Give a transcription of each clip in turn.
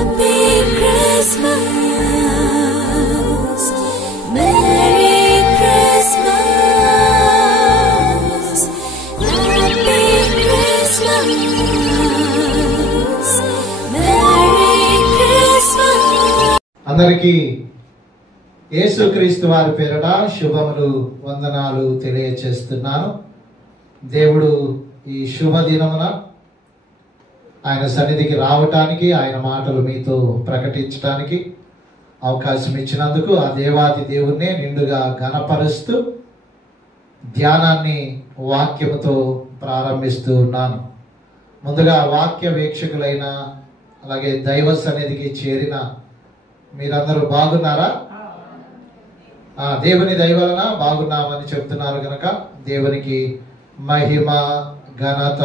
Happy Christmas, Merry Christmas, Happy Christmas, Merry Christmas. అందరికీ యేసుక్రీస్తు వారి పేరట శుభములు వందనాలు తెలియచేస్తున్నాను. దేవుడు ఈ శుభదినమున ఆయన సన్నిధికి రావటానికి, ఆయన మాటలు మీతో ప్రకటించడానికి అవకాశం ఇచ్చినందుకు ఆ దేవాది దేవుణ్ణి నిండుగా ఘనపరుస్తూ ధ్యానాన్ని వాక్యముతో ప్రారంభిస్తూ ఉన్నాను. ముందుగా వాక్య వీక్షకులైన అలాగే దైవ సన్నిధికి చేరిన మీరందరూ బాగున్నారా? దేవుని దయ వలన బాగున్నామని చెప్తున్నారు కనుక దేవునికి మహిమ ఘనత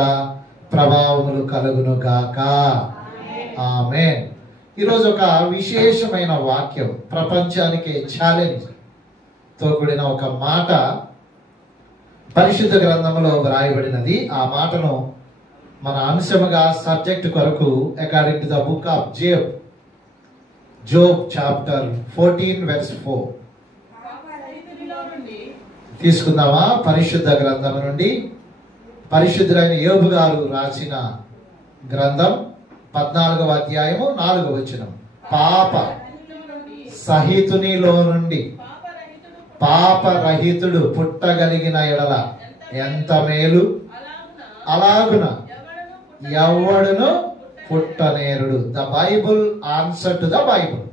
ప్రభావములు కలుగును గాక. ఆమేన్. ఈరోజు ఒక విశేషమైన వాక్యం, ప్రపంచానికి ఛాలెంజ్ తో కూడిన ఒక మాట పరిశుద్ధ గ్రంథంలో వ్రాయబడినది. ఆ మాటను మన అంశముగా సబ్జెక్ట్ కొరకు according to the book of Job chapter 14 verse 4 తీసుకుందామా? పరిశుద్ధ గ్రంథం నుండి పరిశుద్ధులైన యోబు గారు రాసిన గ్రంథం 14వ అధ్యాయము 4వ వచనం. పాప సహితునిలో నుండి పాపరహితుడు పుట్టగలిగిన ఎడల ఎంత మేలు, అలాగున ఎవడును పుట్టనేరుడు. The Bible answer to the Bible.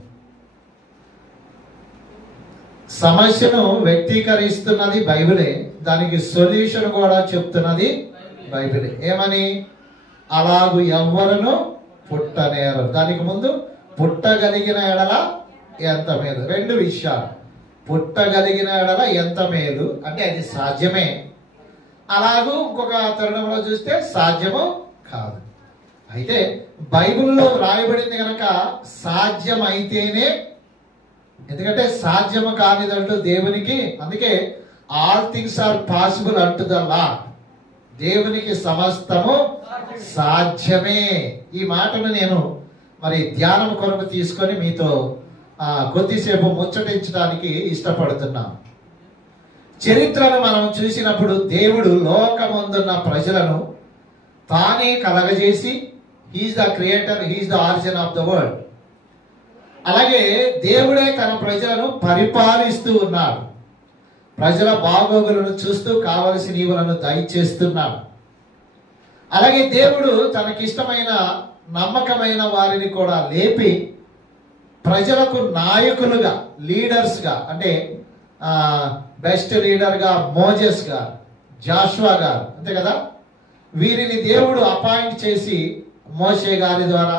సమస్యను వ్యక్తీకరిస్తున్నది బైబిలే, దానికి సొల్యూషన్ కూడా చెప్తున్నది బైబిలే. ఏమని? అలాగు ఎవ్వరును పుట్టనేరు. దానికి ముందు పుట్టగలిగిన ఎడల ఎంత మేలు. రెండు విషయాలు. పుట్టగలిగిన ఎడల ఎంత మేలు అంటే అది సాధ్యమే, అలాగూ ఇంకొక తరుణంలో చూస్తే సాధ్యము కాదు. అయితే బైబిల్లో రాయబడింది కనుక సాధ్యమైతేనే, ఎందుకంటే సాధ్యము కానిదంటూ దేవునికి, అందుకే all things are possible unto the lord. దేవునికి సమస్తము సాధ్యమే. ఈ మాటను నేను మరి ధ్యానం కొరకు తీసుకొని మీతో కొద్దిసేపు ముచ్చటించడానికి ఇష్టపడుతున్నాను. చరిత్రను మనం చూసినప్పుడు దేవుడు లోకమందున్న ప్రజలను తానే కలగజేసి, he's the creator, he's the origin of the world. అలాగే దేవుడే తన ప్రజలను పరిపాలిస్తూ ఉన్నాడు. ప్రజల బాగోగులను చూస్తూ కావలసిన ఈవులను దయచేస్తున్నాడు. అలాగే దేవుడు తనకిష్టమైన నమ్మకమైన వారిని కూడా లేపి ప్రజలకు నాయకులుగా, లీడర్స్ గా, అంటే బెస్ట్ లీడర్ గా మోజెస్ గారు, జాషువా గారు, అంతే కదా, వీరిని దేవుడు అపాయింట్ చేసి మోషే గారి ద్వారా,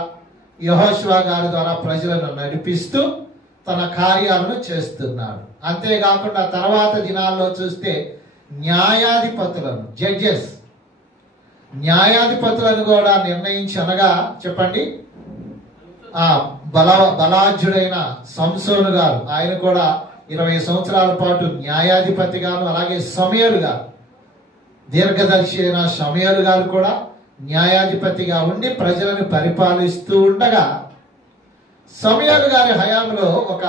యెహోషువ గారి ద్వారా ప్రజలను నడిపిస్తూ తన కార్యాలను చేస్తున్నాడు. అంతేకాకుండా తర్వాత దినాల్లో చూస్తే న్యాయాధిపతులను, జడ్జెస్, న్యాయాధిపతులను కూడా నిర్ణయించి, అనగా చెప్పండి, బలాఢ్యుడైన సంసోను గారు, ఆయన కూడా 20 సంవత్సరాల పాటు న్యాయాధిపతిగాను, అలాగే సమూయేలు గారు, దీర్ఘదర్శి అయిన సమూయేలు గారు కూడా న్యాయాధిపతిగా ఉండి ప్రజలను పరిపాలిస్తూ ఉండగా, సమూయేలు గారి హయాంలో ఒక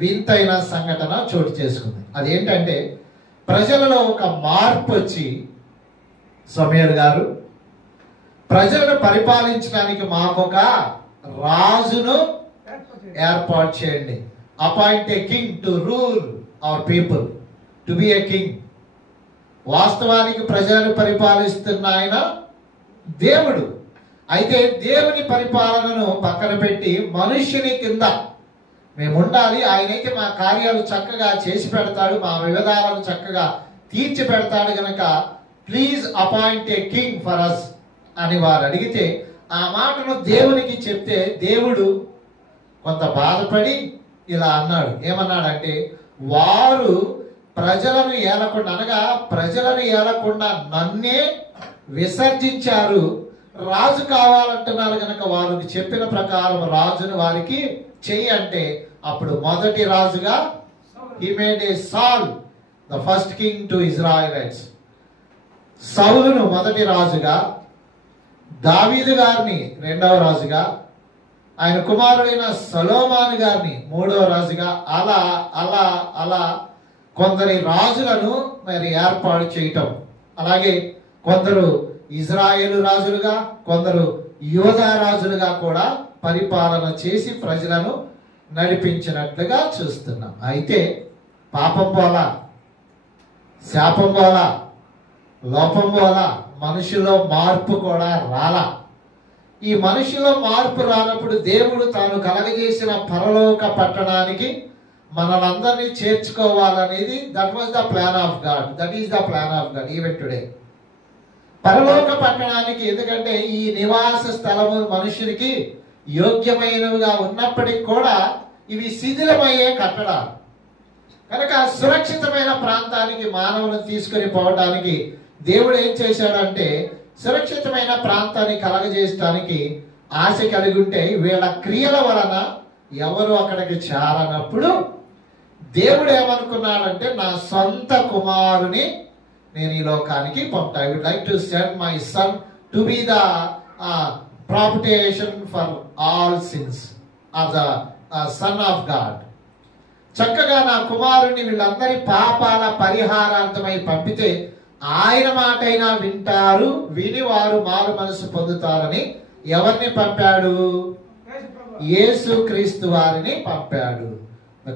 వింతైన సంఘటన చోటు చేసుకుంది. అదేంటంటే ప్రజలలో ఒక మార్పు వచ్చి, సమూయేలు గారు, ప్రజలను పరిపాలించడానికి మాకొక రాజును ఏర్పాటు చేయండి. Appoint a king to rule our people, to be a king. వాస్తవానికి ప్రజలను పరిపాలిస్తున్న ఆయన దేవుడు. అయితే దేవుని పరిపాలనను పక్కన పెట్టి మనుష్యుని కింద మేము ఉండాలి, ఆయనైతే మా కార్యాలు చక్కగా చేసి పెడతాడు, మా వివాదాలను చక్కగా తీర్చి పెడతాడు గనక please appoint a king for us అని వారు అడిగితే, ఆ మాటను దేవునికి చెప్తే దేవుడు కొంత బాధపడి ఇలా అన్నాడు. ఏమన్నాడంటే, వారు ప్రజలను ఏలకుండా, అనగా ప్రజలను ఏలకుండా నన్నే విసర్జించారు, రాజు కావాలంటున్నారు కనుక వారికి చెప్పిన ప్రకారం రాజును వారికి చెయ్యి అంటే, అప్పుడు మొదటి రాజుగా he made a Saul the first king to Israelites. సౌలును మొదటి రాజుగా, దావీదు గారిని రెండవ రాజుగా, ఆయన కుమారుడైన సొలొమోను గారిని 3వ రాజుగా అలా అలా అలా కొందరి రాజులను మరి ఏర్పాటు చేయటం, అలాగే కొందరు ఇజ్రాయేలు రాజులుగా, కొందరు యోధా రాజులుగా కూడా పరిపాలన చేసి ప్రజలను నడిపించినట్లుగా చూస్తున్నాం. అయితే పాపం పోలా, శాపం పోలా, లోపం పోలా, మనుషుల్లో మార్పు కూడా రాలా. ఈ మనుషుల్లో మార్పు రానప్పుడు దేవుడు తాను కలగజేసిన పరలోక పట్టణానికి మనలందరినీ చేర్చుకోవాలనేది that was the plan of God. That is the plan of God even today. పరలోక పట్టణానికి, ఎందుకంటే ఈ నివాస స్థలము మనుషునికి యోగ్యమైనవిగా ఉన్నప్పటికీ కూడా ఇవి శిథిలమయ్యే కట్టడాలు కనుక సురక్షితమైన ప్రాంతానికి మానవులను తీసుకొని పోవడానికి దేవుడు ఏం చేశాడంటే సురక్షితమైన ప్రాంతాన్ని కలగజేయడానికి ఆశ కలిగి ఉంటే వీళ్ళ క్రియల వలన ఎవరు అక్కడికి చేరనప్పుడు దేవుడు ఏమనుకున్నాడంటే నా సొంత కుమారుని నేను ఈ లోకానికి పంపుతా. I would like to send my son to be the propitiation for all sins of the son of God. చక్కగా నా కుమారుని వీళ్ళందరి పాపాల పరిహారార్థమై పంపితే ఆయన మాటైనా వింటారు, విని వారు మారు మనసు పొందుతారని ఎవరిని పంపాడు? యేసు క్రీస్తు వారిని పంపాడు.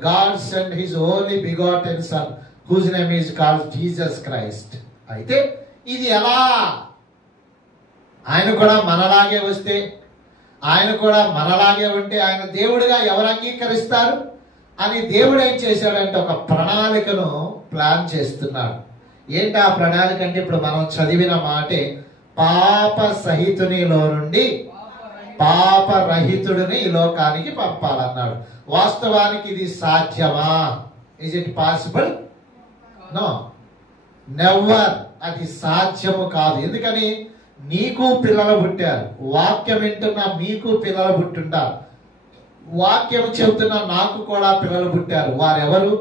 God sent his only begotten son whose name is called Jesus Christ. అయితే ఇది ఎలా? ఆయన కూడా మనలాగే వస్తే, ఆయన కూడా మనలాగే ఉంటే ఆయన దేవుడిగా ఎవరు అంగీకరిస్తారు అని దేవుడు ఏం చేశాడంటే ఒక ప్రణాళికను ప్లాన్ చేస్తున్నాడు. ఏంటి ఆ ప్రణాళిక అంటే ఇప్పుడు మనం చదివిన మాటే పాప సహితునిలో నుండి పాపరహితుడిని ఈ లోకానికి పంపాలన్నాడు. వాస్తవానికి ఇది సాధ్యమా? Is it possible? No, never. అది సాధ్యము కాదు. ఎందుకని? నీకు పిల్లలు పుట్టారు, వాక్యం వింటున్న మీకు పిల్లలు పుట్టుంటారు, వాక్యం చెబుతున్న నాకు కూడా పిల్లలు పుట్టారు. వారెవరు?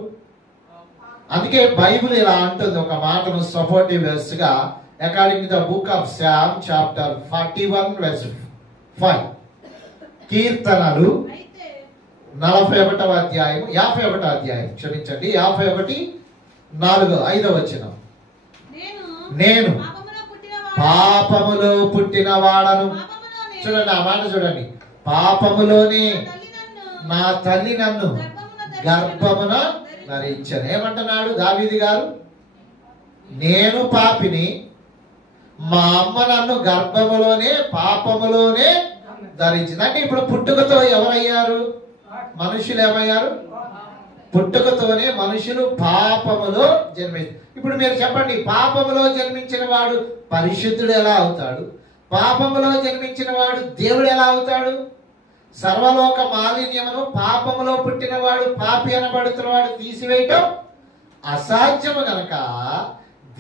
అందుకే బైబిల్ ఇలా అంటుంది ఒక మాటను సపోర్టివ్ వెర్స్ గా, according the book of Sam chapter 41 verse 5. కీర్తనలు 41వ అధ్యాయం 51వ అధ్యాయం క్షమించండి 51:4 వచనం. నేను పాపములో పుట్టిన వాడను. చూడండి ఆ మాట చూడండి. పాపములోనే నా తల్లి నన్ను గర్భమున ధరించను. ఏమంటున్నాడు దావీదు గారు? నేను పాపిని, మా అమ్మ నన్ను గర్భములోనే పాపములోనే ధరించింది. అంటే ఇప్పుడు పుట్టుకతో ఎవరయ్యారు? మనుషులు ఏమయ్యారు? పుట్టుకతోనే మనుషులు పాపములో జన్మించారు. ఇప్పుడు మీరు చెప్పండి, పాపములో జన్మించిన వాడు పరిశుద్ధుడు ఎలా అవుతాడు? పాపములో జన్మించిన వాడు దేవుడు ఎలా అవుతాడు? సర్వలోక మాలిన్యమును పాపములో పుట్టినవాడు పాపి అనబడుతున్నవాడు తీసివేయటం అసాధ్యము గనక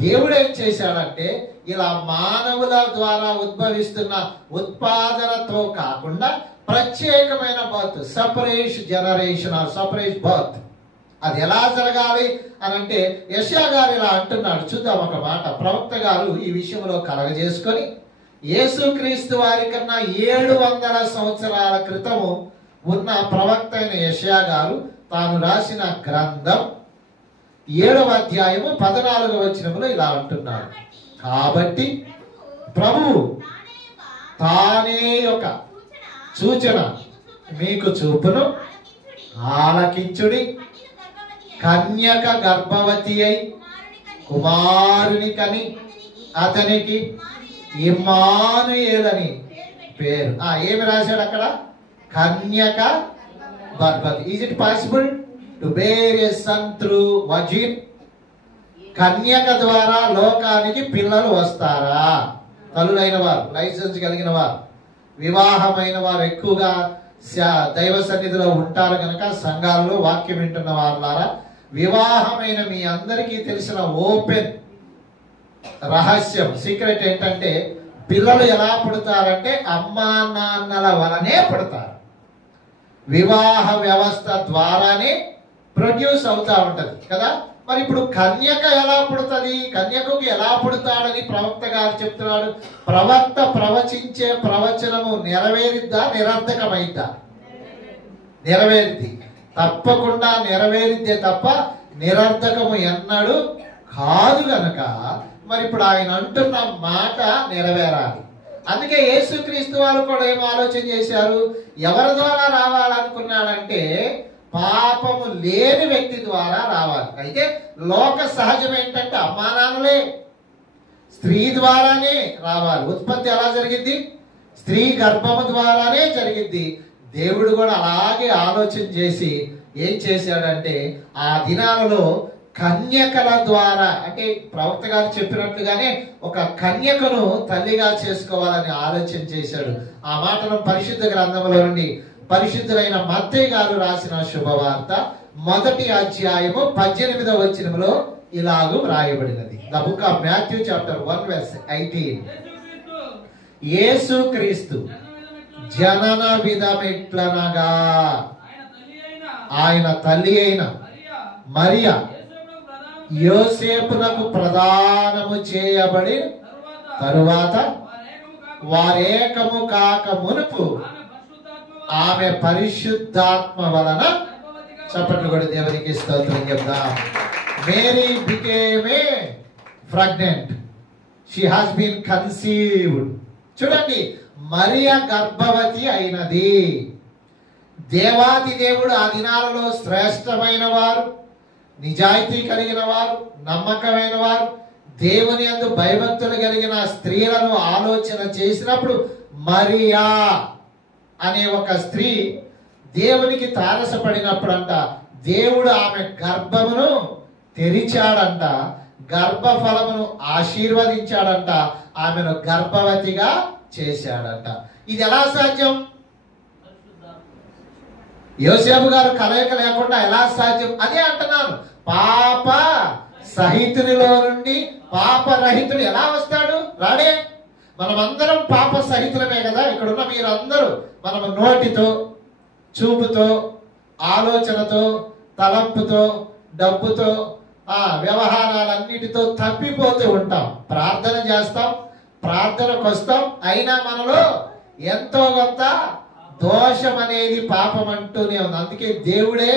దేవుడు ఏం చేశాడంటే ఇలా మానవుల ద్వారా ఉద్భవిస్తున్న ఉత్పాదనతో కాకుండా ప్రత్యేకమైన birth, separate generation or separate birth. అది ఎలా జరగాలి అని అంటే యెషయా గారు ఇలా అంటున్నాడు. చూద్దాం ఒక మాట. ప్రవక్త గారు ఈ విషయంలో కలగజేసుకొని యేసుక్రీస్తు వారి కన్నా 700 సంవత్సరాల క్రితము ఉన్న ప్రవక్త అయిన యెషయా గారు తాను రాసిన గ్రంథం 7వ అధ్యాయము 14వ వచనములో ఇలా అంటున్నాడు. కాబట్టి ప్రభువు తానే యొక్క సూచన మీకు చూపును, ఆలకించుడి. కన్యక గర్భవతి అయి కుమారుని కని అతనికి ఇమ్మానుయేలని పేరు. ఏమి రాశాడు అక్కడ? కన్యక గర్భవతి. Is it possible to bear a son through virgin? కన్యక ద్వారా లోకానికి పిల్లలు వస్తారా? తల్లులైన వారు, లైసెన్స్ కలిగిన వారు, వివాహమైన వారు ఎక్కువగా దైవ సన్నిధిలో ఉంటారు కనుక సంఘాలలో వాక్యం వింటున్న వారులారా, వివాహమైన మీ అందరికీ తెలిసిన ఓపెన్ రహస్యం, సీక్రెట్ ఏంటంటే పిల్లలు ఎలా పుడతారంటే అమ్మా నాన్నల వలనే పుడతారు. వివాహ వ్యవస్థ ద్వారానే ప్రొడ్యూస్ అవుతా ఉంటది కదా. మరి ఇప్పుడు కన్యక ఎలా పుడుతుంది? కన్యకకు ఎలా పుడతాడని ప్రవక్త గారు చెప్తున్నాడు. ప్రవక్త ప్రవచించే ప్రవచనము నెరవేరిద్దా, నిరర్ధకమైద్దా? నెరవేరిద్ది, తప్పకుండా నెరవేరిద్దే తప్ప నిరర్ధకము ఎన్నడు కాదు గనక మరి ఇప్పుడు ఆయన అంటున్న మాట నెరవేరాలి. అందుకే యేసుక్రీస్తు వారు కూడా ఏం ఆలోచన చేశారు, ఎవరి ద్వారా రావాలనుకున్నాడంటే పాపము లేని వ్యక్తి ద్వారా రావాలి. అయితే లోక సహజం ఏంటంటే అమ్మా నాన్నలే, స్త్రీ ద్వారానే రావాలి. ఉత్పత్తి ఎలా జరిగింది? స్త్రీ గర్భము ద్వారానే జరిగింది. దేవుడు కూడా అలాగే ఆలోచన చేసి ఏం చేశాడంటే ఆ దినాలలో కన్యకల ద్వారా, అంటే ప్రవక్త గారు చెప్పినట్లుగానే ఒక కన్యకను తల్లిగా చేసుకోవాలని ఆలోచన చేశాడు. ఆ మాటను పరిశుద్ధ గ్రంథంలో నుండి పరిశుద్ధులైన మత్తయి గారు రాసిన శుభవార్త 1వ అధ్యాయము 18వ వచనములో ఇలాగూ వ్రాయబడినది. The book of Matthew chapter 1 verse 18. యేసుక్రీస్తు జనన విధమిట్లనగా ఆయన తల్లి అయిన మరియా యోసేపునకు ప్రదానము చేయబడి తరువాత వారేకము కాక మునుపు ఆమె పరిశుద్ధాత్మ వలన, చప్పట్లు కూడా దేవునికి స్తోత్రం చెప్దాం. Mary became a pregnant, she has been conceived. చూడండి, మరియా గర్భవతి అయినది. దేవాది దేవుడు ఆ దినాలలో శ్రేష్టమైన వారు, నిజాయితీ కలిగిన వారు, నమ్మకమైన వారు, దేవుని యందు భయభక్తులు కలిగిన స్త్రీలను ఆలోచన చేసినప్పుడు మరియా అనే ఒక స్త్రీ దేవునికి తారసపడినప్పుడంట దేవుడు ఆమె గర్భమును తెరిచాడంట, గర్భఫలమును ఆశీర్వదించాడంట, ఆమెను గర్భవతిగా చేశాడంట. ఇది ఎలా సాధ్యం? యోసేపు గారు కలయిక లేకుండా ఎలా సాధ్యం? అదే అంటున్నాను, పాప సహితునిలో నుండి పాపరహితుడు ఎలా వస్తాడు? రాడే. మనమందరం పాప సహితులమే కదా. ఇక్కడున్న మీరందరూ మనము నోటితో, చూపుతో, ఆలోచనతో, తలంపుతో, డబ్బుతో, వ్యవహారాలన్నిటితో తప్పిపోతూ ఉంటాం. ప్రార్థన చేస్తాం, ప్రార్థనకు వస్తాం, అయినా మనలో ఎంతో కొంత దోషం అనేది పాపం అంటూనే ఉంది. అందుకే దేవుడే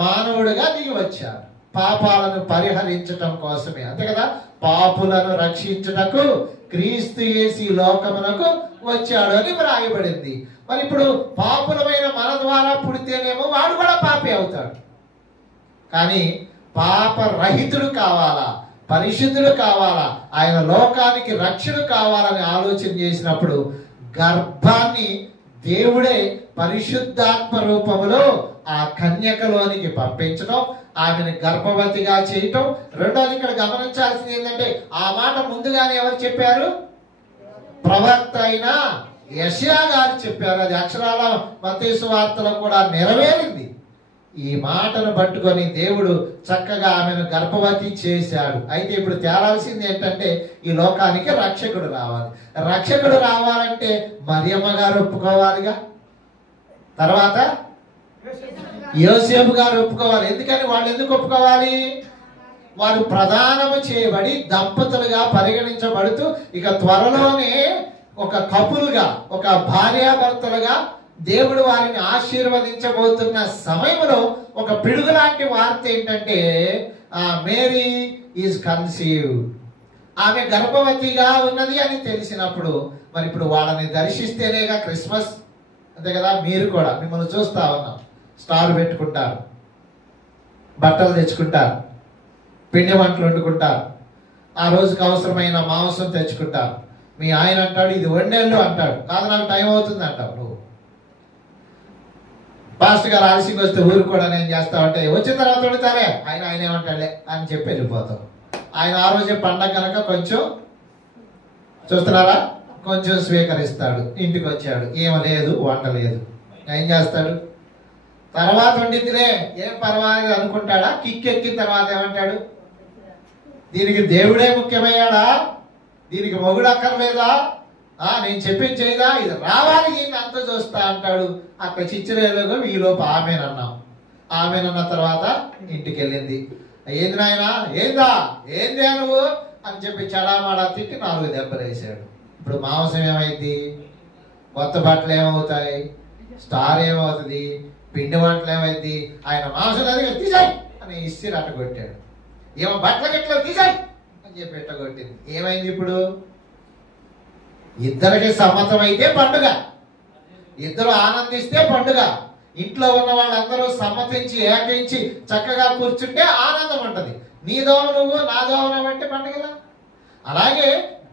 మానవుడిగా దిగి వచ్చాడు పాపాలను పరిహరించటం కోసమే, అంతే కదా. పాపులను రక్షించుటకు క్రీస్తు యేసు లోకమునకు వచ్చాడు అని వ్రాయబడింది. మరి ఇప్పుడు పాపులమైన మన ద్వారా పుడితేనేమో వాడు కూడా పాపి అవుతాడు. కానీ పాప రహితుడు కావాలా, పరిశుద్ధుడు కావాలా, ఆయన లోకానికి రక్షణ కావాలని ఆలోచన చేసినప్పుడు గర్భాన్ని దేవుడే పరిశుద్ధాత్మ రూపములో ఆ కన్యకలోనికి పంపించడం, ఆమెను గర్భవతిగా చేయటం. రెండోది ఇక్కడ గమనించాల్సింది ఏంటంటే ఆ మాట ముందుగానే ఎవరు చెప్పారు? ప్రవక్త అయిన యెషయా గారు చెప్పారు. అది అక్షరాల మత్తయి సువార్తలో కూడా నెరవేరింది. ఈ మాటను పట్టుకొని దేవుడు చక్కగా ఆమెను గర్భవతి చేశాడు. అయితే ఇప్పుడు తేలాల్సింది ఏంటంటే ఈ లోకానికి రక్షకుడు రావాలి. రక్షకుడు రావాలంటే మరియమ్మ గారు ఒప్పుకోవాలిగా, తర్వాత యోసేపు గారు ఒప్పుకోవాలి. ఎందుకని వాళ్ళు ఎందుకు ఒప్పుకోవాలి? వారు ప్రదానము చేయబడి దంపతులుగా పరిగణించబడుతూ ఇక త్వరలోనే ఒక కపుల్గా, ఒక భార్యాభర్తలుగా దేవుడు వారిని ఆశీర్వదించబోతున్న సమయంలో ఒక పిడుగులాంటి వార్త ఏంటంటే మేరీ ఈజ్ కన్సీవ్డ్, ఆమె గర్భవతిగా ఉన్నది అని తెలిసినప్పుడు మరి ఇప్పుడు వాళ్ళని దర్శిస్తేనేగా క్రిస్మస్, అంతే కదా. మీరు కూడా మిమ్మల్ని చూస్తా ఉన్నాం, స్టార్ పెట్టుకుంటారు, బట్టలు తెచ్చుకుంటారు, పిండి వంటలు వండుకుంటారు, ఆ రోజుకి అవసరమైన మాంసం తెచ్చుకుంటారు. మీ ఆయన అంటాడు ఇది వండేళ్ళు అంటాడు, కాదు నాకు టైం అవుతుంది అంటావు నువ్వు. పాస్టర్ గారు ఆలస్యంగా వస్తే ఊరు కూడా నేను చేస్తామంటే వచ్చిన తర్వాత వండుతారే, ఆయన ఏమంటాడులే అని చెప్పి వెళ్ళిపోతాం. ఆయన ఆ రోజే పండగ కనుక కొంచెం చూస్తున్నారా, కొంచెం స్వీకరిస్తాడు. ఇంటికి వచ్చాడు, ఏం లేదు, వంట లేదు, ఏం చేస్తాడు? తర్వాత వండిద్దిలే ఏం పర్వాలేదు అనుకుంటాడా? కిక్కెక్కిన తర్వాత ఏమంటాడు? దీనికి దేవుడే ముఖ్యమయ్యాడా? దీనికి మొగుడు అక్కర్లేదా? నేను చెప్పింది చేయదా? ఇది రావాలి, దీన్ని అంత చూస్తా అంటాడు. అక్కడ చిచ్చిరేలుగా ఈలోపు ఆమెనన్నాం. ఆమెనన్న తర్వాత ఇంటికి వెళ్ళింది. ఏంది నాయన, ఏందా నువ్వు అని చెప్పి చడామాడా తిట్టి 4 దెబ్బలు వేసాడు. ఇప్పుడు మాంసం ఏమైంది? కొత్త బట్టలు ఏమవుతాయి? స్టార్ ఏమవుతుంది? పిండి వంటలు ఏమైంది, ఆయన మాంసం అది తీసాయి అని ఇస్తిరి అట్ట కొట్టాడు. ఏమో బట్టల గిట్ల తీసాయి అని చెప్పి ఎట్ట కొట్టింది. ఏమైంది ఇప్పుడు? ఇద్దరికి సమ్మతం అయితే పండుగ, ఇద్దరు ఆనందిస్తే పండుగ, ఇంట్లో ఉన్న వాళ్ళందరూ సమ్మతించి ఏకించి చక్కగా కూర్చుంటే ఆనందం ఉంటది. నీ దోవ నువ్వు, నా దోవ అంటే పండుగలా. అలాగే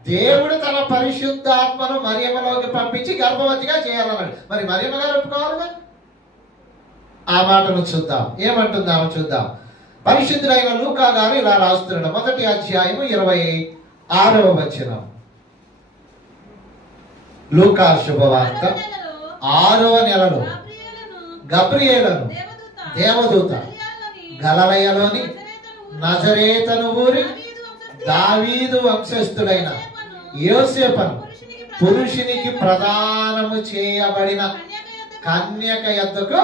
దేవుడు తన పరిశుద్ధాత్మను మరియమ్మలోకి పంపించి గర్భవతిగా చేయాలన్నాడు. మరి మరియమ్మ గారు ఒప్పుకోవాలిగా. ఆ మాటను చూద్దాం, ఏమంటుందామో చూద్దాం. పరిశుద్ధుడైన లూకా గారు ఇలా రాస్తున్నాడు. 1వ అధ్యాయము 26వ వచనం. లూకా శుభవార్త 6వ నెలలో గబ్రియేలును దేవదూత గలిలయలోని నజరేతను ఊరి దావీదు వంశస్థుడైన యోసేపును పురుషునికి ప్రదానము చేయబడిన కన్యక యొద్దకు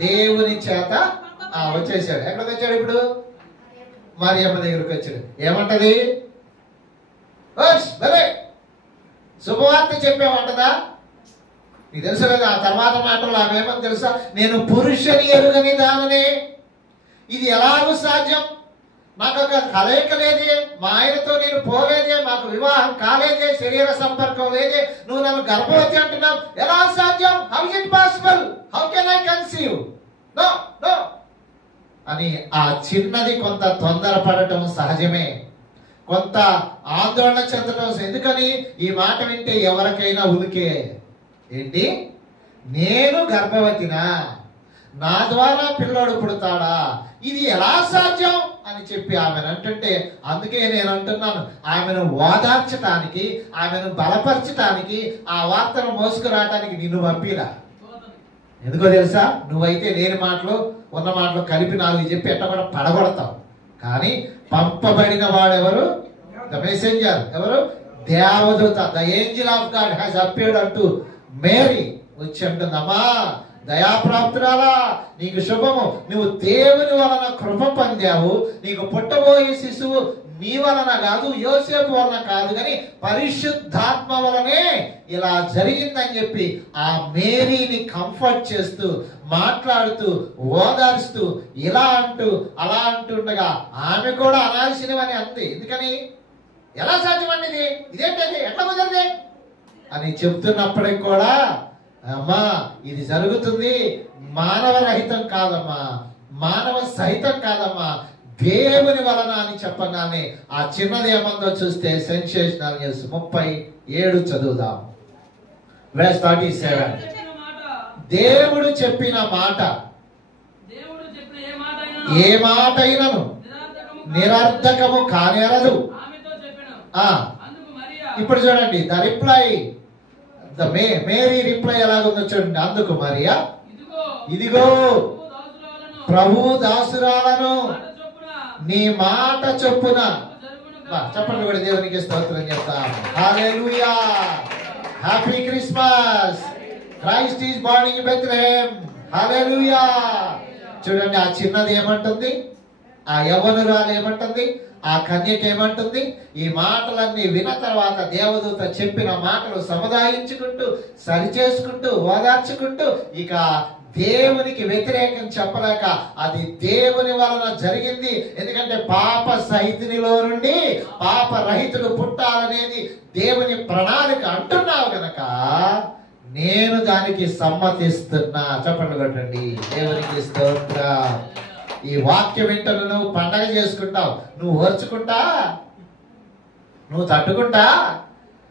దేవుని చేత వచ్చేసాడు. ఎక్కడికి వచ్చాడు ఇప్పుడు? మరియమ్మ దగ్గరికి వచ్చాడు. ఏమంటది? శుభవార్త చెప్పేమంటదా? నీకు తెలుసు కదా ఆ తర్వాత మాటలు ఆమెమని తెలుసా? నేను పురుషుని ఎరుగని దాననే. ఇది ఎలాగూ సాధ్యం? నాకు ఒక కలయిక లేదే, మా ఆయనతో నేను పోలేదే, మాకు వివాహం కాలేదే, శరీర సంపర్కం లేదే, నువ్వు నన్ను గర్భవతి అంటున్నావు, ఎలా సాధ్యం? How is it possible? How can I conceive? No no అని ఆ చిన్నది కొంత తొందరపడటం సహజమే, కొంత ఆందోళన చెందటం. ఎందుకని? ఈ మాట వింటే ఎవరికైనా ఉలికే. ఏంటి? నేను గర్భవతినా, నా ద్వారా పిల్లోడు పుడతాడా, ఇది ఎలా సాధ్యం అని చెప్పి ఆమెను అంటుంటే, అందుకే నేను అంటున్నాను, ఆమెను ఓదార్చటానికి, ఆమెను బలపరచటానికి, ఆ వార్తను మోసుకురావటానికి నిన్ను పంపిలా. ఎందుకో తెలుసా? నువ్వైతే లేని మాటలు ఉన్న మాటలు కలిపి 4 చెప్పి ఎట్టబడ పడగొడతావు. కానీ పంపబడిన వాడెవరు? ద మెసెంజర్ ఎవరు? దేవదూత. The Angel of God has appeared అంటూ మేరీ వచ్చి అంటుందమ్మా, దయాప్రాప్తురాలా, నీకు శుభము, నువ్వు దేవుని వలన కృప పొందావు, నీకు పుట్టబోయే శిశువు నీ వలన కాదు, యోసేపు వలన కాదు, కానీ పరిశుద్ధాత్మ వలనే ఇలా జరిగిందని చెప్పి ఆ మేరీని కంఫర్ట్ చేస్తూ, మాట్లాడుతూ, ఓదార్స్తూ, ఇలా అంటూ అలా అంటుండగా ఆమె కూడా అనాల్సినవని అంది. ఎందుకని? ఎలా సాధ్యమండి ఇది? ఇదేంటది? ఎట్లా కుదరదే అని చెప్తున్నప్పటికి కూడా, అమ్మా ఇది జరుగుతుంది మానవ రహితం కాదమ్మా, మానవ సహితం కాదమ్మా, దేవుని వలన అని చెప్పగానే ఆ చిన్నది ఏమందో చూస్తే సెన్సేషనల్ న్యూస్. 37 చదువుదాం. verse 37. దేవుడు చెప్పిన మాట ఏ మాటైనను నిరర్ధకము కానేరదు. ఇప్పుడు చూడండి, the reply, the Mary reply ఎలాగుందో చూడండి. అందుకు మరియా, ఇదిగో ప్రభు దాసురాలను, నీ మాట చొప్పున. చెప్పండి కూడా దేవునికి స్తోత్రం చెప్తాం. Hallelujah, happy Christmas, Christ is born in Bethlehem. Hallelujah. చూడండి, ఆ చిన్నది ఏమంటుంది, ఆ యవ్వనురాలు ఏమంటుంది, ఆ కన్యక ఏమంటుంది? ఈ మాటలన్నీ విన్న తర్వాత దేవదూత చెప్పిన మాటలు సముదాయించుకుంటూ, సరిచేసుకుంటూ, ఓదార్చుకుంటూ, ఇక దేవునికి వ్యతిరేకం చెప్పలేక అది దేవుని వలన జరిగింది. ఎందుకంటే పాప సహితునిలో నుండి పాప రహితుడు పుట్టాలనేది దేవుని ప్రణాళిక అంటున్నావు గనక నేను దానికి సమ్మతిస్తున్నా. చెప్పండి కొట్టండి, దేవునికి స్తోత్రం. ఈ వాక్యం వింటను నువ్వు పండగ చేసుకుంటావు, నువ్వు ఓర్చుకుంటా, నువ్వు తట్టుకుంటా.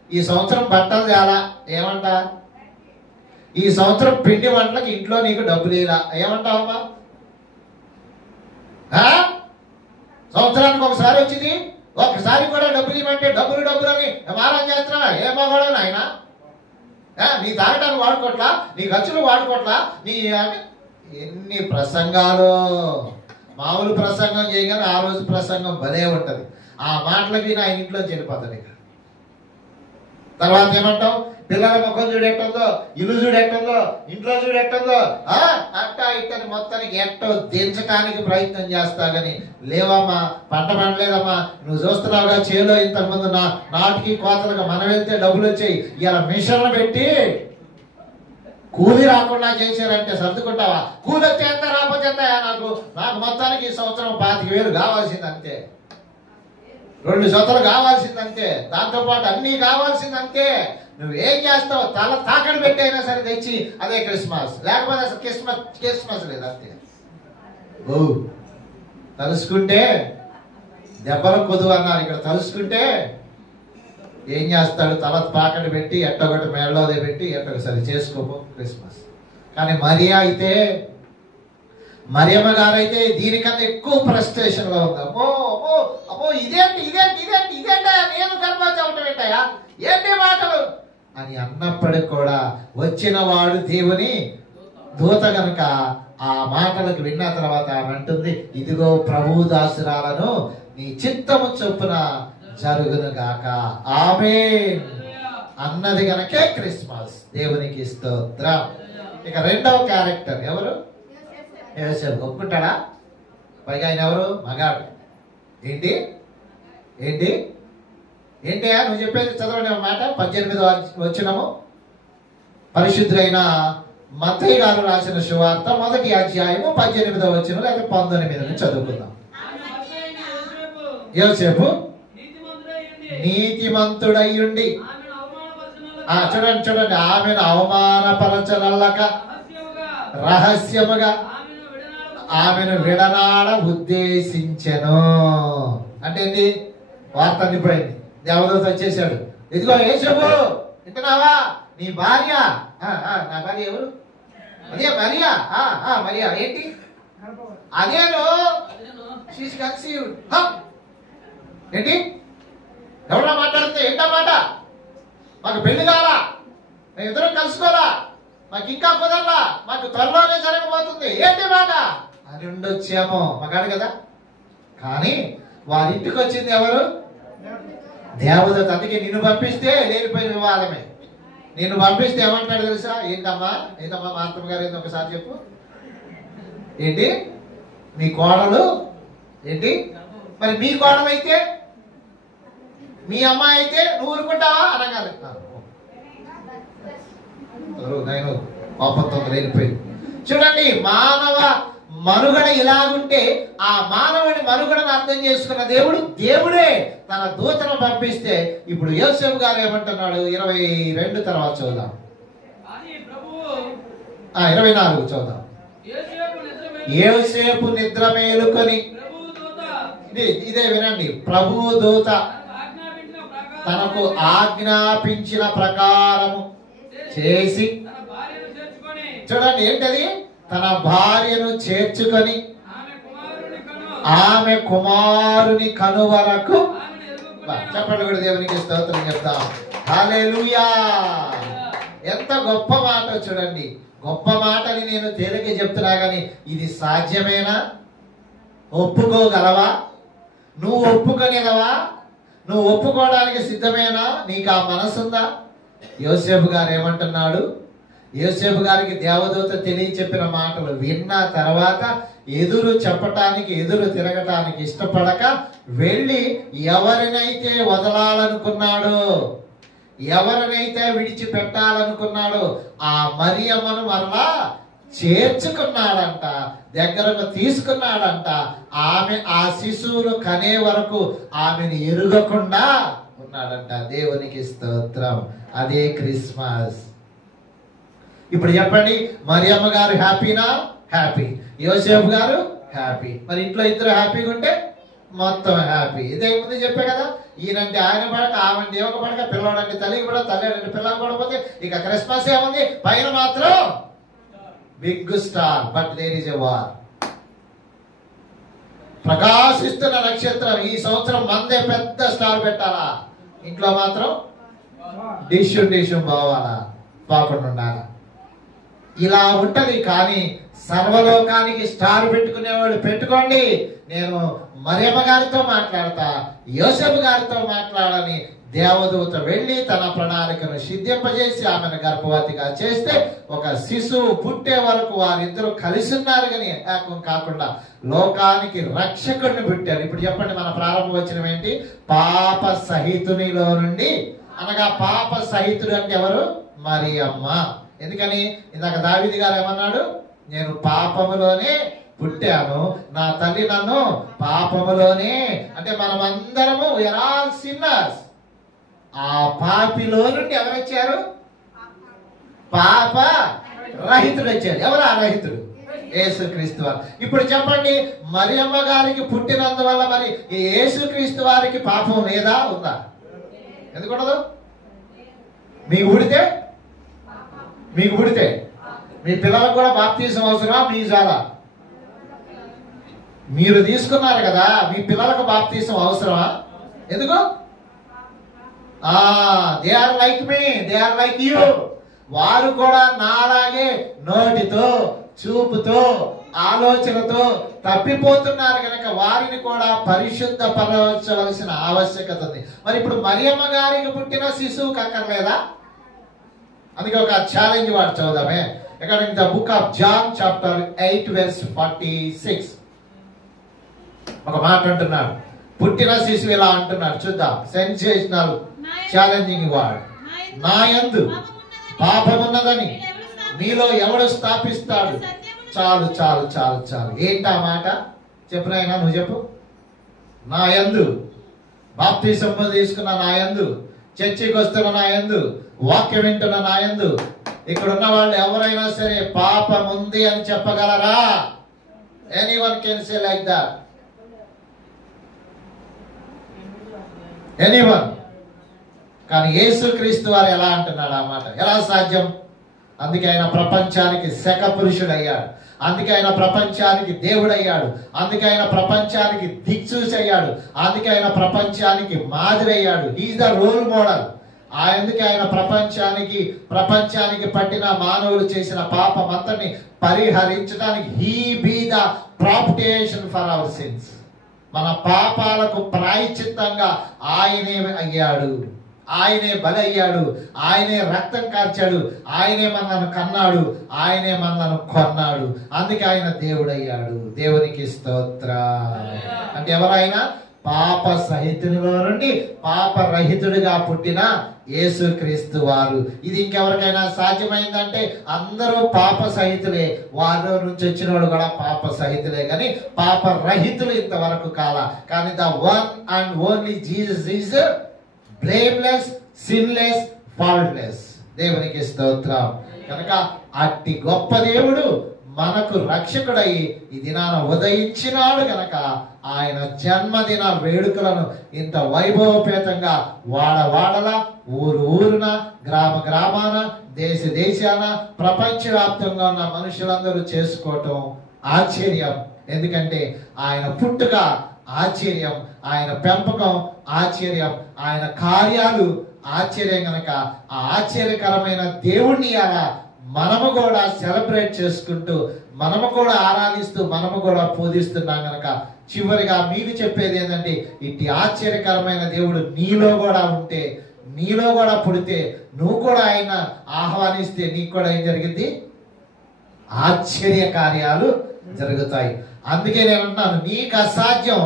ఈ సంవత్సరం బట్టలు తేలా ఏమంటా? ఈ సంవత్సరం పిండి వంటలకు ఇంట్లో నీకు డబ్బులు ఇలా ఏమంటావమ్మా? సంవత్సరానికి ఒకసారి వచ్చింది, ఒకసారి కూడా డబ్బులు ఇవ్వమంటే డబ్బులు అని మారం చేస్తున్నా. ఏమో కూడా నాయన, నీ తాగటానికి వాడుకోవట్లా, నీ ఖర్చులు వాడుకోవట్లా, నీ ఎన్ని ప్రసంగాలు. మామూలు ప్రసంగం చేయగానే ఆ రోజు ప్రసంగం భలే ఉంటది. ఆ మాటలకి నా ఇంట్లో చనిపోతాడు. ఇక తర్వాత ఏమంటావు? పిల్లల ముఖం చూడెట్టందో, ఇల్లు చూడెట్టందో, ఇంట్లో చూడెట్టందో, అట్టా ఇట్టని మొత్తానికి ఎట్టో దించడానికి ప్రయత్నం చేస్తా గాని లేవమ్మా, పంట పండలేదమ్మా, నువ్వు చూస్తున్నావుగా చేలో ఇంతకుముందు నాటికి కోతలుగా మనం వెళ్తే డబ్బులు వచ్చాయి, ఇలా మిషన్లు పెట్టి కూలి రాకుండా చేశారంటే సర్దుకుంటావా? కూలి వచ్చే ఎంత రాకపోతే ఎంత? నాకు మొత్తానికి ఈ సంవత్సరం 25,000 కావాల్సింది అంతే, 2 జతలు కావాల్సిందంతే, దాంతో పాటు అన్ని కావాల్సిందంతే. నువ్వేం చేస్తావు? తల తాకడి పెట్టి అయినా సరే తెచ్చి అదే క్రిస్మస్, లేకపోతే అసలు క్రిస్మస్ లేదు అంతే. ఓ తలుసుకుంటే దెబ్బలు కొదువు అన్నారు, ఇక్కడ తలుసుకుంటే ఏం చేస్తాడు? తల తాకడి పెట్టి ఎట్టొకటి మేళ్ళోదే పెట్టి ఎట్టొక సరే చేసుకోపో క్రిస్మస్. కానీ మరియమ్మ గారైతే దీనికన్నా ఎక్కువ ఫ్రస్ట్రేషన్ లో ఉంది. అమ్మో ఇదేంటి నేను గర్భవతి అవటం ఏంటయా, ఏంటి మాటలు అని అన్నప్పటికి కూడా వచ్చిన వాడు దేవుని దూత గనుక ఆ మాటలకు విన్న తర్వాత ఆమె అంటుంది, ఇదిగో ప్రభువు దాసురాలను, నీ చిత్తము చొప్పున జరుగును గాక, ఆమేన్ అన్నది గనకే క్రిస్మస్. దేవునికి స్తోత్రం. ఇక రెండవ క్యారెక్టర్ ఎవరు? యోసేపు. ఒప్పుకుంటాడా? పైగా ఆయన ఎవరు? మగాడు. ఏంటి నువ్వు చెప్పేది చదవండి మాట. 18వ వచనము, పరిశుద్ధులైన మత్తయి గారు రాసిన సువార్త 1వ అధ్యాయము 18వ వచనం లేదా 19 చదువుకుందాం. యోసేపు నీతిమంతుడయ్యుండి చూడండి ఆమెను అవమానపరచనల్లక రహస్యముగా ఆమెను విడనాడ ఉద్దేశించెను. అంటే ఏంటి? వార్త అందిపోయింది. దేవదూత వచ్చేసాడు, ఇదిగో యేసేపు వింటున్నావా, నీ భార్య, నా భార్య ఎవరు? అదే మరియా. మరియా ఏంటి? అదేను షీస్ కన్సీవ్డ్. ఏంటి? ఎవరన్నా మాట్లాడితే ఏంటా మాట? మాకు పెళ్లి కావాలా, మేము ఇద్దరం కలుసుకోవాలా, మాకు ఇంకా కుదరలా, మాకు త్వరలోనే జరగబోతుంది, ఏంటి మాట అని ఉండొచ్చామో మగాడు కదా. కానీ వారింటికి వచ్చింది ఎవరు? దేవదూత. అందుకే నిన్ను పంపిస్తే లేనిపోయిన వివాదమే. నిన్ను పంపిస్తే ఏమంటాడు తెలుసా? ఏంటమ్మా మాతమ్మ గారు ఏంటి ఒకసారి చెప్పు. ఏంటి మీ కోడలు? ఏంటి మరి మీ కోడలు అయితే, మీ అమ్మాయి అయితే నువ్వు ఊరుకుంటావా అనగాలి. నేను పాపంతో వెళ్ళిపోయింది. చూడండి, మానవ మనుగడ ఇలాగుంటే ఆ మానవుడి మనుగడను అర్థం చేసుకున్న దేవుడే తన దూతను పంపిస్తే ఇప్పుడు యోసేపు గారు ఏమంటున్నాడు? 22 తర్వాత చూద్దాం, 24 చూద్దాం. యోసేపు నిద్ర మేలుకొని, ఇదే వినండి, ప్రభువు దూత తనకు ఆజ్ఞాపించిన ప్రకారము చేసి, చూడండి ఏంటది? తన భార్యను చేర్చుకొని ఆమె కుమారుని కనువరకు. చెప్పండి కూడా దేవునికి స్తోత్రం చెప్తాం. హల్లెలూయా. ఎంత గొప్ప మాట చూడండి. గొప్ప మాటని నేను తేలిక చెప్తున్నా కానీ ఇది సాధ్యమేనా? ఒప్పుకోగలవా? నువ్వు ఒప్పుకొనేదవా? నువ్వు ఒప్పుకోవడానికి సిద్ధమేనా? నీకు ఆ మనసుందా? యోసేపు గారు ఏమంటున్నాడు? యోసేపు గారికి దేవదూత తెలియచెప్పిన మాటలు విన్న తర్వాత ఎదురు చెప్పటానికి, ఎదురు తిరగటానికి ఇష్టపడక వెళ్ళి ఎవరినైతే వదలాలనుకున్నాడో, ఎవరినైతే విడిచిపెట్టాలనుకున్నాడో ఆ మరియమ్మను మరలా చేర్చుకున్నాడంట, దగ్గరకు తీసుకున్నాడంట. ఆమె ఆ శిశువును కనే వరకు ఆమెను ఎరుగకుండా ఉన్నాడంట. దేవునికి స్తోత్రం. అదే క్రిస్మస్. ఇప్పుడు చెప్పండి, మరియమ్మ గారు హ్యాపీనా? హ్యాపీ. యోసేపు గారు హ్యాపీ. మరి ఇంట్లో ఇద్దరు హ్యాపీగా ఉంటే మొత్తం హ్యాపీ. ఇదే ముందు చెప్పే కదా, ఈయనంటే ఆయన పడక, ఆమె ఒక పడక, పిల్లవాడంటే తల్లికి కూడా, తల్లి అంటే పిల్లలు పడకపోతే ఇక క్రిస్మస్ ఏముంది? పైన మాత్రం big star, but there is a war. ప్రకాశిస్తున్న నక్షత్రం. ఈ సంవత్సరం మందే పెద్ద స్టార్ పెట్టాలా, ఇంట్లో మాత్రం డిష్యూ పోవాలా, పాకుండా ఉండాలా. ఇలా ఉంటది. కానీ సర్వలోకానికి స్టార్ పెట్టుకునేవాళ్ళు పెట్టుకోండి. నేను మరియమ్మ గారితో మాట్లాడతా, యోసేపు గారితో మాట్లాడని దేవదూత వెళ్ళి తన ప్రణాళికను సిద్ధింపజేసి ఆమెను గర్భవతిగా చేస్తే ఒక శిశువు పుట్టే వరకు వారిద్దరూ కలిసి ఉన్నారు. కానీ ఏకం కాకుండా లోకానికి రక్షకుడిని పుట్టారు. ఇప్పుడు చెప్పండి, మన ప్రారంభ వచనం ఏంటి? పాప సహితునిలో నుండి, అనగా పాప సహితుడు అంటే ఎవరు? మరియమ్మ. ఎందుకని ఇందాక దావీదు గారు ఏమన్నాడు? నేను పాపములోనే పుట్టాను, నా తల్లి నన్ను పాపములోనే. అంటే మనమందరము వీఆర్ ఆల్ సిన్నర్స్. ఆ పాపిలో నుండి ఎవరు వచ్చారు? పాప రహితుడు వచ్చాడు. ఎవరు ఆ రహితుడు? యేసుక్రీస్తు వారు. ఇప్పుడు చెప్పండి, మరియమ్మ గారికి పుట్టినందువల్ల మరి ఈ యేసుక్రీస్తు వారికి పాపం లేదా, ఉందా? ఎందుకుండదు? మీకు పుడితే మీ పిల్లలకు కూడా బాప్తీసం అవసరమా? మీకు చాలా మీరు తీసుకున్నారు కదా, మీ పిల్లలకు బాప్తీసం అవసరమా? ఎందుకు? They are like me, they are like you. వారు కూడా నాలాగే నోటితో, చూపుతో, ఆలోచనతో తప్పిపోతున్నారు కనుక వారిని కూడా పరిశుద్ధపరచవలసిన ఆవశ్యకత ఉంది. మరి ఇప్పుడు మరియమ్మ గారికి పుట్టిన శిశువుకి అక్కర్లేదా? అందుకే ఒక ఛాలెంజ్ వాడు చదువుదామే. ఇక్కడ the book of John chapter 8 verse 46 ఒక మాట అంటున్నాడు. పుట్టిన శిశువు ఇలా అంటున్నాడు, చూద్దాం. Sensational challenging word. నా యందు పాపమున్నదని మీలో ఎవడు స్థాపిస్తాడు? చాలు చాలు చాలు చాలు. ఏంటా మాట? చెప్పు నాయనా, నువ్వు చెప్పు. నా యందు, బాప్తిసం తీసుకున్న నా యందు, చర్చికి వస్తున్న నా యందు, వాక్యం వింటున్న నా యందు, ఇక్కడ ఉన్న వాళ్ళు ఎవరైనా సరే పాపం ఉంది అని చెప్పగలరా? Anyone can say like that? Anyone? కానీ యేసుక్రీస్తు వారు ఎలా అంటున్నాడు ఆ మాట? ఎలా సాధ్యం? అందుకే ఆయన ప్రపంచానికి శక పురుషుడయ్యాడు. అందుకే ఆయన ప్రపంచానికి దేవుడయ్యాడు. అందుకే ఆయన ప్రపంచానికి దిక్సూచి అయ్యాడు. అందుకే ఆయన ప్రపంచానికి మాదిరి అయ్యాడు. Is the role model. అందుకే ఆయన ప్రపంచానికి పట్టిన మానవులు చేసిన పాపం అంతని పరిహరించడానికి he be the propitiation for our sins. మన పాపాలకు ప్రాయశ్చిత్తంగా ఆయనే అయ్యాడు, ఆయనే బలయ్యాడు, ఆయనే రక్తం కార్చాడు, ఆయనే మనల్ని కన్నాడు, ఆయనే మనల్ని కొన్నాడు. అందుకే ఆయన దేవుడయ్యాడు. దేవునికి స్తోత్ర. అంటే ఎవరైనా పాప సహితునిలో నుండి పాప రహితుడిగా పుట్టిన యేసుక్రీస్తు వారు. ఇది ఇంకెవరికైనా సాధ్యమైందంటే అందరూ పాప సహితులే. వారిలో నుంచి వచ్చిన వాడు కూడా పాప సహితులే, కానీ పాప రహితులు ఇంతవరకు కాల. కానీ the one and only Jesus is blameless, sinless, faultless. దేవునికి స్తోత్రం. కనుక అట్టి గొప్ప దేవుడు మనకు రక్షకుడై ఈ దినాన ఉదయించినాడు గనక ఆయన జన్మదిన వేడుకలను ఇంత వైభవపేతంగా వాడవాడల, ఊరున, గ్రామాన, దేశాన, ప్రపంచవ్యాప్తంగా ఉన్న మనుషులందరూ చేసుకోవటం ఆశ్చర్యం. ఎందుకంటే ఆయన పుట్టుక ఆశ్చర్యం, ఆయన పెంపకం ఆశ్చర్యం, ఆయన కార్యాలు ఆశ్చర్యం. గనక ఆ ఆశ్చర్యకరమైన దేవుణ్ణి అలా మనము కూడా సెలబ్రేట్ చేసుకుంటూ, మనము కూడా ఆరాధిస్తూ, మనము కూడా పూజిస్తున్నాం. గనక చివరిగా మీకు చెప్పేది ఏంటంటే, ఇట్టి ఆశ్చర్యకరమైన దేవుడు నీలో కూడా ఉంటే, నీలో కూడా పుడితే, నువ్వు కూడా ఆయన ఆహ్వానిస్తే నీకు కూడా ఏం జరిగింది? ఆశ్చర్య కార్యాలు జరుగుతాయి. అందుకే నేను అన్నాను, నీకు అసాధ్యం,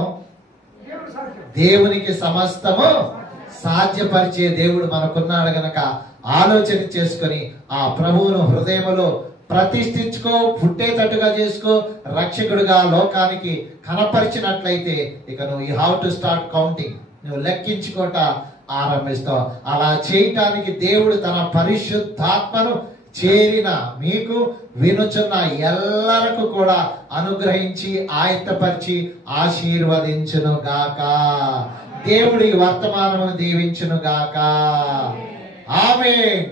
దేవునికి సమస్తము సాధ్యపరిచే దేవుడు మనకున్నాడు. గనక ఆలోచన చేసుకొని ఆ ప్రభువును హృదయములో ప్రతిష్ఠించుకో, పుట్టేటట్టుగా చేసుకో, రక్షకుడిగా లోకానికి కనపరిచినట్లయితే ఇక నువ్వు you have to start counting. నువ్వు లెక్కించుకోట ఆరంభిస్తావు. అలా చేయటానికి దేవుడు తన పరిశుద్ధాత్మను చేరిన మీకు, వినుచున్న ఎల్లరకు కూడా అనుగ్రహించి ఆయత్తపరిచి ఆశీర్వదించును గాక. దేవుడి వర్తమానమును దీవించును గాక. ఆమేన్.